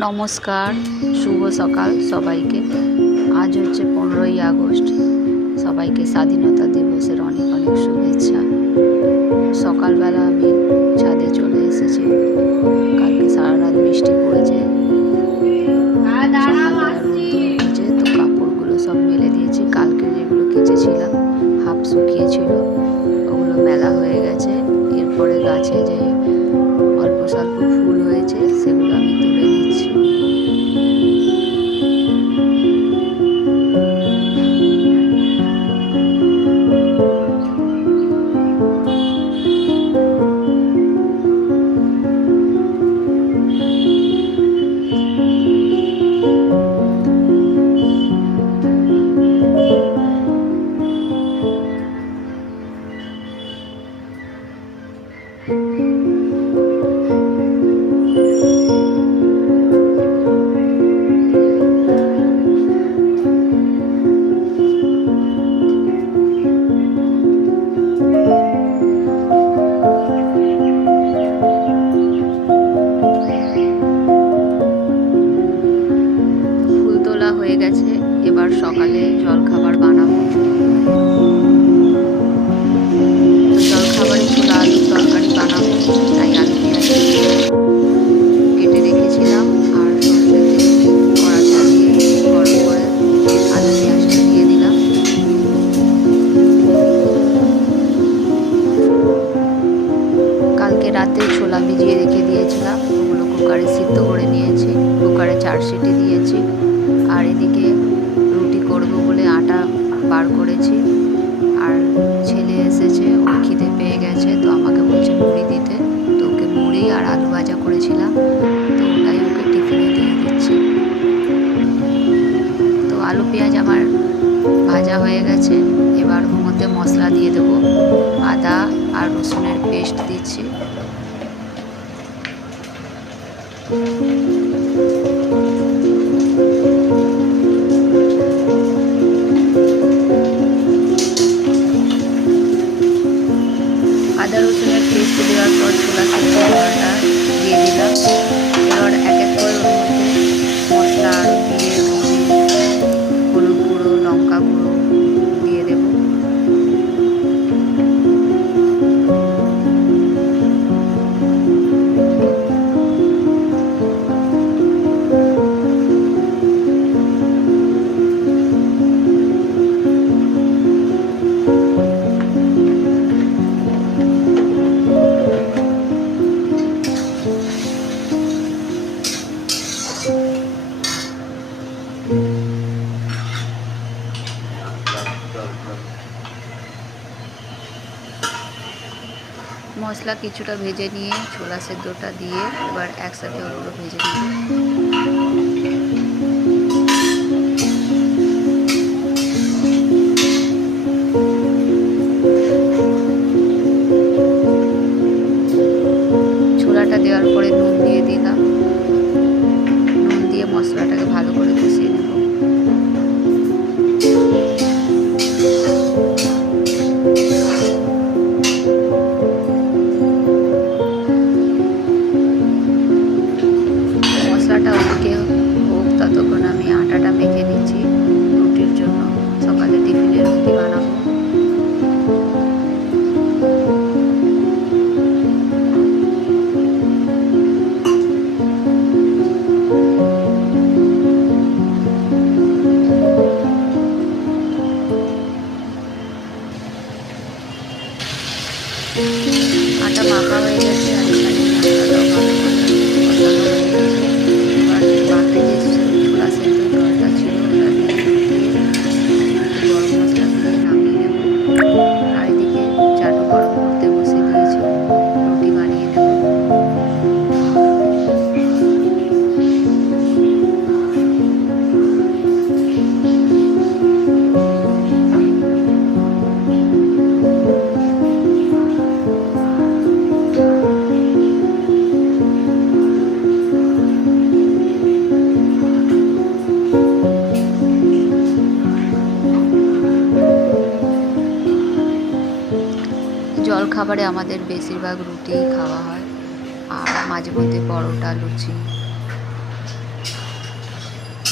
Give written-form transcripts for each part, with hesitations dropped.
নমস্কার, শুভ সকাল সবাইকে। আজ হচ্ছে 15ই আগস্ট। সবাইকে স্বাধীনতা দিবসের অনেক অনেক শুভেচ্ছা। সকালবেলা আমি ছাদে চলে এসেছি। কালকে সারা রাত বৃষ্টি পড়েছে, সকালবেলা রোদ্দুর উঠেছে, তো কাপড়গুলো সব মেলে দিয়েছি। কালকে যেগুলো কেচেছিলাম হাফ শুকিয়েছিল, ওগুলো মেলা হয়ে গেছে। এরপরে গাছে যে অল্প স্বল্প ফুল হয়েছে সেগুলো আমি তুলে নিচ্ছি। হয়ে গেছে, এবার সকালে জলখাবার বানাবো। জলখাবারে ছোলা আলুর তরকারি বানাবো, তাই আলু পেঁয়াজ কেটে রেখেছিলাম। আর সর্ষের তেল কড়া চালিয়ে গরম করে আলু পেঁয়াজটা দিয়ে দিলাম। কালকে রাতে ছোলা ভিজিয়ে রেখে দিয়েছিলাম, ওগুলো কুকারে সিদ্ধ করে নিয়েছি। কুকারে 4 সিটি দিয়েছি। আর এদিকে রুটি করব বলে আটা বার করেছি। আর ছেলে এসেছে, ওর খিদে পেয়ে গেছে, তো আমাকে বলছে মুড়ি দিতে। তো ওকে মুড়ি আর আলু ভাজা করেছিলাম, তো ওটাই ওকে টিফিনে দিয়ে দিচ্ছি। তো আলু পেঁয়াজ আমার ভাজা হয়ে গেছে। এবার ওর মধ্যে মশলা দিয়ে দেবো। আদা আর রসুনের পেস্ট দিচ্ছি। আদা রসুনের পেস্ট দেওয়ার পর ছোলা সিদ্ধ জলটা দিয়ে দিলাম। এবার এক এক করে ওর মধ্যে মশলা আরও দিয়ে হলুদ গুঁড়ো, লঙ্কা গুঁড়ো দিয়ে দেবো। মশলা কিছুটা ভেজে নিয়ে ছোলা সেদ্ধটা দিয়ে এবার একসাথে ওগুলো ভেজে নিয়ে ছোলাটা দেওয়ার পরে নুন দিয়ে দিলাম। নুন দিয়ে মশলাটাকে ভালো করে কষিয়ে নেব। ওদিকে হোক, ততক্ষণ আমি আটাটা মেখে নিচ্ছি রুটির জন্য। সকালে টিফিনে রুটি বানাবো। আটা মাখা হয়ে গেছে আর এখানে মশলাটাও ভালো করে কষানো হয়ে গেছে। এবার বাকি যে ছোলা সেদ্ধ জলটা ছিল ওটা দিয়ে গরম মশলা দিয়ে নামিয়ে নেব। আর এদিকে চাটু গরম করতে বসে দিয়েছি, রুটি বানিয়ে নেব। জলখাবারে আমাদের বেশিরভাগ রুটিই খাওয়া হয়, আর মাঝে মধ্যে পরোটা, লুচি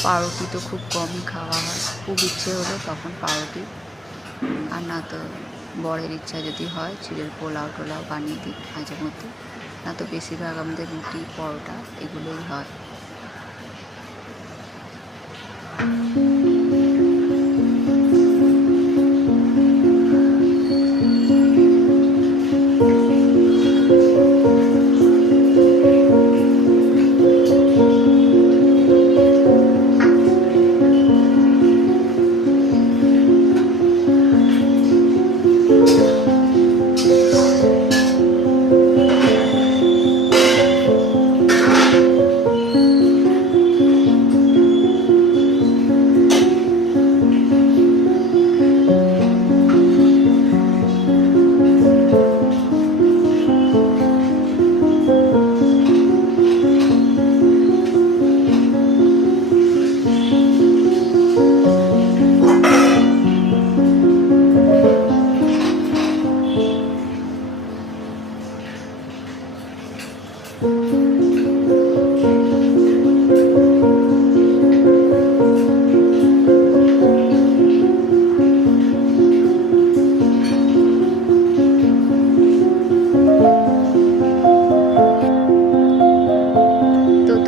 পাউরুটি তো খুব কমই খাওয়া হয়, খুব ইচ্ছে হলো তখন পাউরুটি, আর না তো বরের ইচ্ছা যদি হয় চিড়ের পোলাও টোলাও বানিয়ে দিই মাঝে মধ্যে, না তো বেশিরভাগ আমাদের রুটি পরোটা এগুলোই হয়।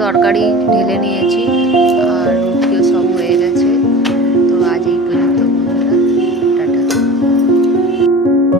তরকারি ঢেলে নিয়েছি,